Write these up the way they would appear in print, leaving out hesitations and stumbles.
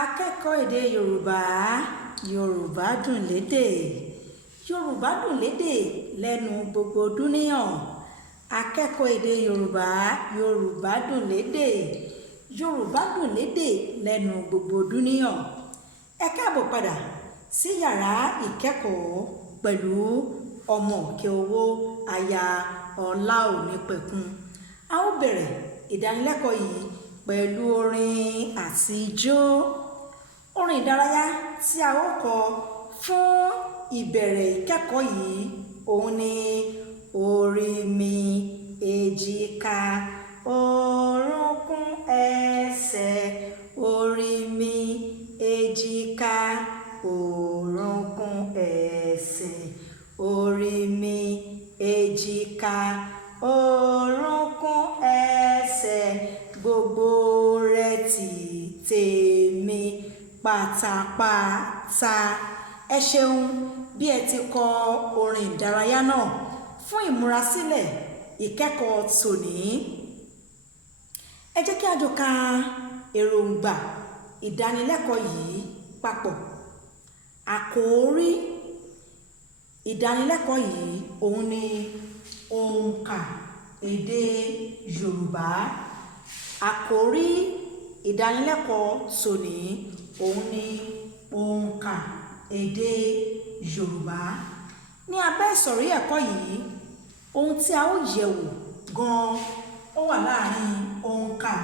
Akẹ́kọ̀ọ́ èdè Yorùbá. Yorùbá dùn lédè. Yorùbá dùn lédè lẹ́nu gbogbo dúníyàn. Akẹ́kọ̀ọ́ èdè Yorùbá. Yorùbá dùn lédè. Yorùbá dùn lédè lẹ́nu gbogbo dúníyàn. Ẹ káàbọ̀ padà sí yàrá ìkẹ́kọ̀ọ́ pẹ̀lú Ọmọkéowó aya Ọláonípẹ̀kun. A ó bẹ̀rẹ̀ ìdánilẹ́kọ̀ọ́ yìí pẹ̀lú orin àti ijó. Orin ìdárayá tí a ó kọ fún ìbẹ̀rẹ̀ ìkẹ́kọ̀ọ́ yìí òun ni orí mi, èjìká, orúnkún, ẹsẹ̀. Orí mi, èjìká, orúnkún, ẹsẹ̀. Orí mi, èjìká, orúnkún, ẹsẹ̀. Gbogbo rẹ̀ ti tèmi pátápátá. Ẹ ṣeun bí ẹ ti kọ orin ìdárayá náà fún ìmúrasílẹ̀ ìkẹ́kọ̀ọ́ tòní. Ẹ jẹ́ kí a jọ ka èròǹgbà ìdánilẹ́kọ̀ọ́ yìí papọ̀. Àkòrí ìdánilẹ́kọ̀ọ́ yìí òun ni òǹkà èdè Yorùbá. Àkòrí ìdánilẹ́kọ̀ọ́ tòní òun ni òǹkà èdè Yorùbá. Ní abẹ́ ìsọ̀rí ẹ̀kọ́ yìí, ohun tí a ó yẹ̀wò gan-an ó wà láàrin òǹkà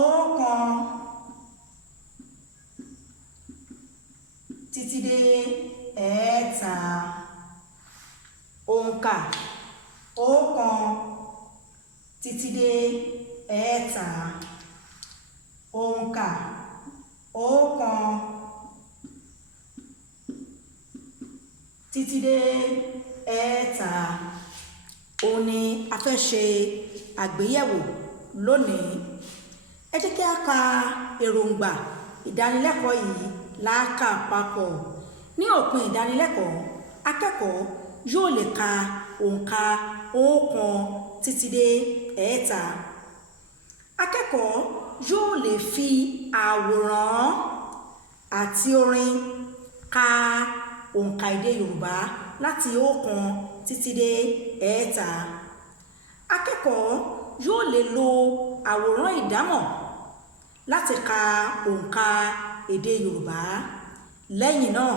ọ̀kan títí dé ẹ̀ẹ́ta. Òǹkà ọ̀kan títí dé ẹ̀ẹ́ta. Òǹkà ọ̀kan títí dé ẹ̀ẹ́ta. Òun ni a fẹ́ ṣe àgbéyẹ̀wò lónìí. Ẹ jẹ́ kí a ka èròǹgbà ìdánilẹ́kọ̀ọ́ yìí láàkà papọ̀. Ní òpin ìdánilẹ́kọ̀ọ́, akẹ́kọ̀ọ́ yóò lè ka òǹkà ọ̀kan títí dé ẹ̀ẹ́ta. Akẹ́kọ̀ọ́ yóò lè fi àwòrán àti orin ka òǹkà èdè Yorùbá láti ọ̀kan títí dé ẹ̀ẹ́ta. Akẹ́kọ̀ọ́ yóò lè lo àwòrán ìdámọ̀ láti ka òǹkà èdè Yorùbá. Lẹ́yìn náà,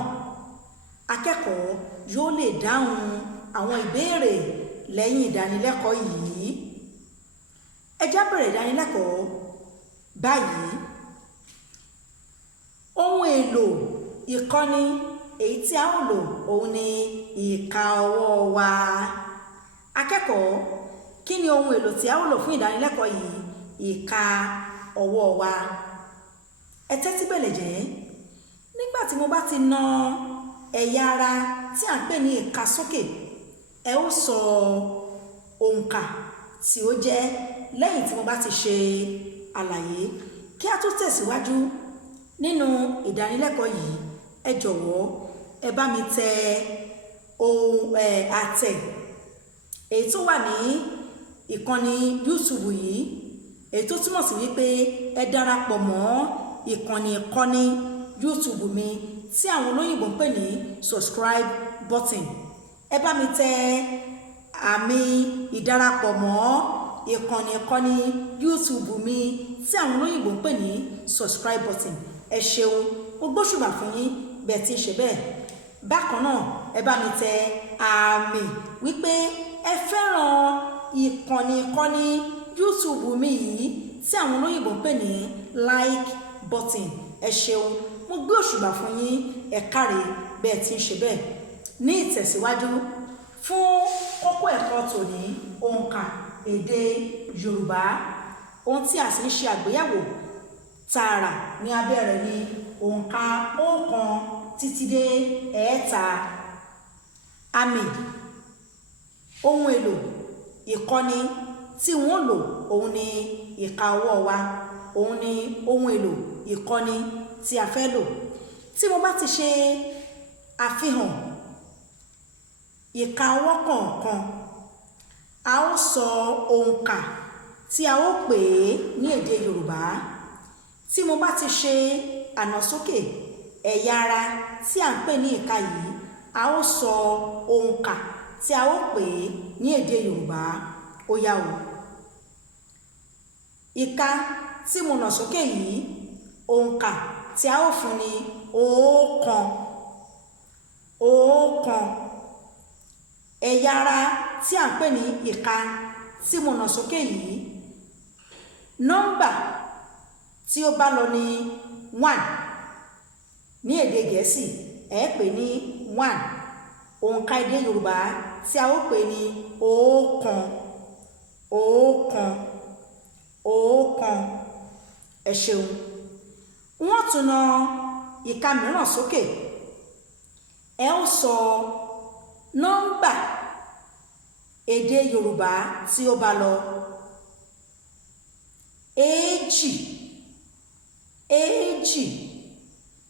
akẹ́kọ̀ọ́ yóò lè dáhùn àwọn ìbéèrè lẹ́yìn ìdánilẹ́kọ̀ọ́ yìí. Ẹ jẹ́ á bẹ̀rẹ̀ ìdánilẹ́kọ̀ọ́ báyìí. Ohun èlò ìkọ́ni èyí tí a ó lò òun ni ìka ọwọ́ wa. Akẹ́kọ̀ọ́, kí ni ohun èlò tí a ó lò fún ìdánilẹ́kọ̀ọ́ yìí? Ìka ọwọ́ wa. Ẹ tẹ́tí bẹ̀lẹ̀ jẹ́. Nígbà tí mo bá ti na ẹ̀yà ara tí à ń pè ní ìka sókè, ẹ ó sọ òǹkà tí ó jẹ́ lẹ́yìn tí mo bá ti ṣe àlàyé. Kí a tó tẹ̀síwájú nínú ìdánilẹ́kọ̀ọ́ yìí, ẹ jọ̀wọ́ ẹ bá mi tẹ àtẹ̀ èyí tó wà ní ìkànnì YouTube yìí, èyí tó túmọ̀ sí wípé ẹ darapọ̀ mọ́ ìkànnì ìkọ́ni YouTube mi tí àwọn olóyìnbó ń pè ní subscribe button. Ẹ bá mi tẹ àmì ìdarapọ̀ mọ́ ìkànnì ìkọ́ni YouTube mi tí àwọn olóyìnbó ń pè ní subscribe button. Ẹ ṣeun, mo gbóṣùbà fún yín bẹ́ẹ̀ tí ń ṣe bẹ́ẹ̀. Bákan náà, ẹ bá mi tẹ àmì wípé ẹ fẹ́ràn ìkànnì ìkọ́ni YouTube mi yìí tí àwọn olóyìnbó ń pè ní like button. Ẹ ṣeun, mo gbé òṣùbà fún yín, ẹ káre bẹ́ẹ̀ tí ń ṣe bẹ́ẹ̀. Ní ìtẹ̀síwájú fún kókó ẹ̀kọ́ tòní, òǹkà èdè Yorùbá. Ohun tí a sì ń ṣe àgbéyẹ̀wò tààrà ní abẹ́ rẹ̀ ni òǹkà ọ̀kan títí dé ẹ̀ẹ́ta. Àmì ohun èlò ìkọ́ni tí wọ́n lò òun ni ìka ọwọ́ wa. Òun ni ohun èlò ìkọ́ni tí a fẹ́ lò. Tí mo bá ti ṣe àfihàn ìka ọwọ́ kọ̀ọ̀kan, a ó sọ òǹkà tí a ó pè é ní èdè Yorùbá. Tí mo bá ti ṣe ànàsókè ẹ̀yà ara tí à ń pè ní ìka yìí, a ó sọ òǹkà tí a ó pè é ní èdè Yorùbá. Ó yá o. Ìka tí mo nà sókè yìí, òǹkà tí a ó fún ní ọ̀kan. Ọ̀kan. Ẹ̀yà ara tí à ń pè ní ìka tí mo nà sókè yìí, nọ́mbà tí ó bá lọ ní 1 ní èdè Gẹ̀ẹ́sì ẹ pè ní 1. Òǹkà èdè Yorùbá tí a ó pè ní ọ̀kan. Ọ̀kan. Ọ̀kan. Ẹ ṣeun. Wọ́n tún nà ìka mìíràn sókè. Ẹ ó sọ nọ́mbà èdè Yorùbá tí ó bá lọ. 2. 2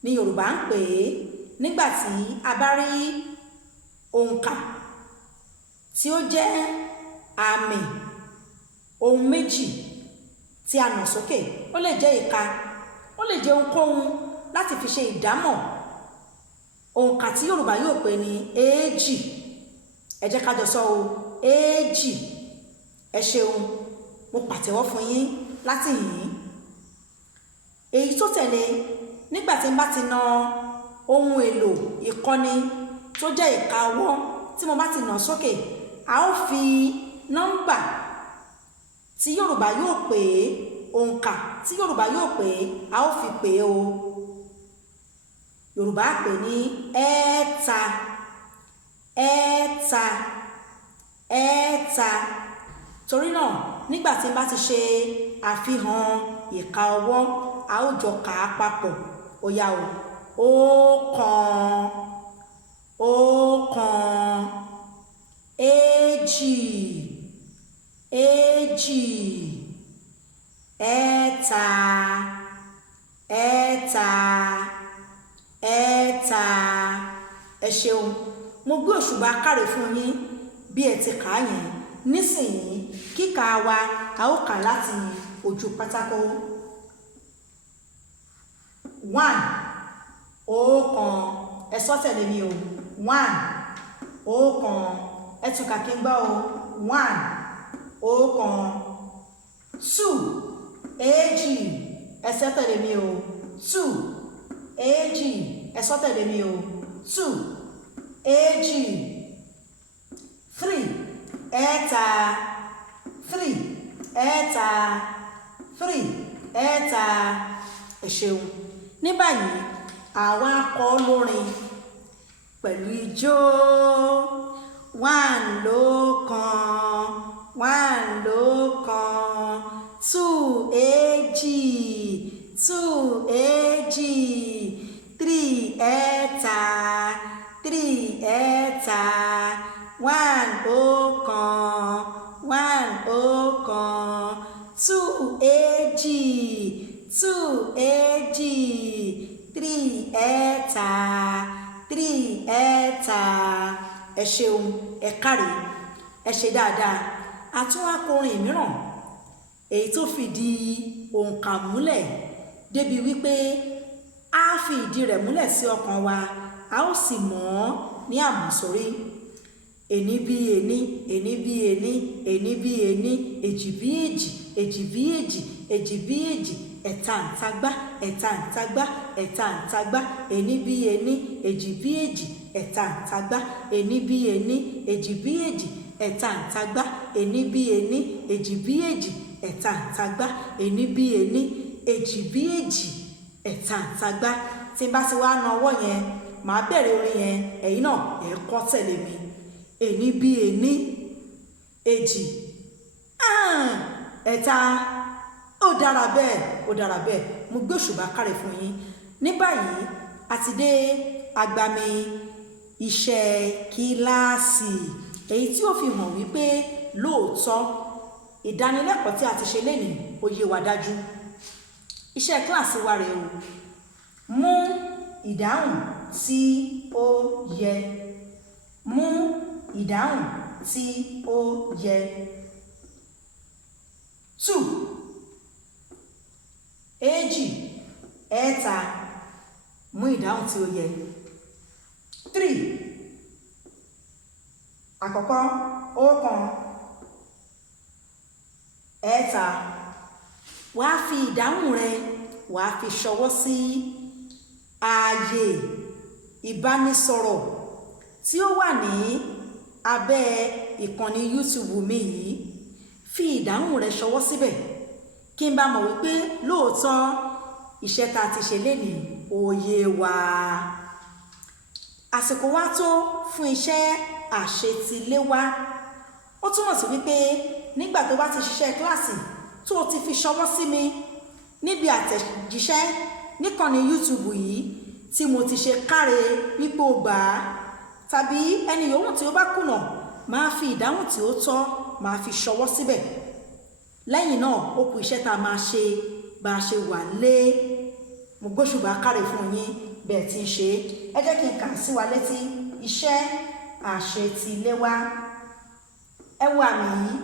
ni Yorùbá ń pè é nígbà tí a bá rí òǹkà tí ó jẹ́ àmì ohun méjì tí a nà sókè. Ó lè jẹ́ ìka, ó lè jẹ́ ohunkóhun láti fi ṣe ìdámọ̀ òǹkà tí Yorùbá yóò pè ní 2. Ẹ jẹ́ ká jọ sọ o, 2. Ẹ ṣeun, mo pàtẹ́wọ́ fún yín láti yìn. Èyí tó tẹ̀lé, nígbà tí n bá ti na ohun èlò ìkọ́ni tó jẹ́ ìka ọwọ́, tí mo bá ti nà sókè, a ó fi nọ́mbà tí Yorùbá yóò pè é, òǹkà tí Yorùbá yóò pè é, a ó fi pè é o. Yorùbá pè ní 3. 3. 3. Torí náà, nígbà tí n bá ti ṣe àfihàn ìka ọwọ́, a ó jọ kà á papọ̀. Ó yá o. 1. 1. 2. 2. 3. 3. Ẹ ṣeun, mo gbé òṣùbà káre fún yín bí ẹ ti kà á yẹn. Nísìnyí, kíkà wa a ó kà láti ojú pátákó. 1. Ọ̀kan. Ẹ sọ tẹ̀lé mi o. 1. Ọ̀kan. Ẹ tún kà kí n gbọ́ o. 1. Ọ̀kan. 2. 2. Ẹ sọ tẹ̀lé mi o. 2. 2. Ẹ sọ tẹ̀lé mi o. 2. 2. 3. 3. 3. 3. 3. Ẹ ṣeun. Ní báyìí, àwa kọ lórin pẹ̀lú ijó. 1 lọ́kan. 1 lọ́kan. 2 èjì. 2 èjì. 3 ẹ̀ta. 3 ẹ̀ta. 1 ọ̀kan. 1 ọ̀kan. 2 èjì. 2 èjì. 3 ẹ̀ta. 3 ẹ̀ta. Ẹ ṣeun, ẹ káre, ẹ ṣe dáadáa. A tún wá kọrin mìíràn èyí tó fìdí òǹkà múlẹ̀ débi wípé a fi ìdí rẹ̀ múlẹ̀ sí ọkàn wa, a ó sì mọ̀ ọ́ ní àmọ̀sórí. Ení bí ení, ení bí ení, ení bí ení, èjì bí èjì, èjì bí èjì, èjì bí èjì, ẹ̀ta ǹtagbá, ẹ̀ta ǹtagbá, ẹ̀ta ǹtagbá, ení bí ení, èjì bí èjì, ẹ̀ta ǹtagbá, ení bí ení, èjì bí èjì, ẹ̀ta ǹtagbá, ení bí ení, èjì bí èjì, ẹ̀ta ǹtagbá, ení bí ení, èjì bí èjì, ẹ̀ta ǹtagbá. Tí n bá ti wá na ọwọ́ yẹn, màá bẹ̀rẹ̀ orin yẹn, ẹ̀yin náà ẹ kọ tẹ̀lé mi. Ení bí ení, èjì, ẹ̀ta. Ó dára bẹ́ẹ̀, ó dára bẹ́ẹ̀. Mo gbé òṣùbà káre fún yín. Ní báyìí, a ti dé agbami iṣẹ́ kíláàsì, èyí tí ó fi hàn wípé lóòótọ́ ìdánilẹ́kọ̀ọ́ tí a ti ṣe lénìí ó yé wa dájú. Iṣẹ́ kíláàsì wa rèé o. Mú ìdáhùn tí ó yẹ. Mú ìdáhùn tí ó yẹ. 2 èjì ẹ̀ta mú ìdáhùn tí ó yẹ 3 àkọ́kọ́ ọ̀kan ẹ̀ta wàá fi ìdáhùn rẹ wàá fi ṣọwọ́ sí ààyè ìbánisọ̀rọ̀ tí ó wà ní abẹ́ ìkànnì YouTube mi yìí. Fi ìdáhùn rẹ ṣọwọ́ síbẹ̀ kí n bá mọ̀ wípé lóòótọ́ iṣẹ́ tá a ti ṣe lénìí ó yé wa. Àsìkò wa tó fún iṣẹ́ àṣetiléwá. Ó túmọ̀ sí wípé nígbà tó bá ti ṣiṣẹ́ kíláàsì tó ti fi ṣọwọ́ sí mi níbi àtẹ̀jíṣẹ́ níkànnì YouTube yìí tí mo ti ṣe káre wípé ó gbà á, tàbí ẹni yòówù tí ó bá kùnà máa fi ìdáhùn tí ó tọ́ máa fi ṣọwọ́ síbẹ̀. Lẹ́yìn náà ó kù iṣẹ́ tá a máa ṣe bá a ṣe wà lé. Mo gbóṣùbà káre fún yín bẹ́ẹ̀ tí ń ṣe. Ẹ jẹ́ kí n kà sí wa létí iṣẹ́ àṣetiléwá. Ẹ wo àmì yìí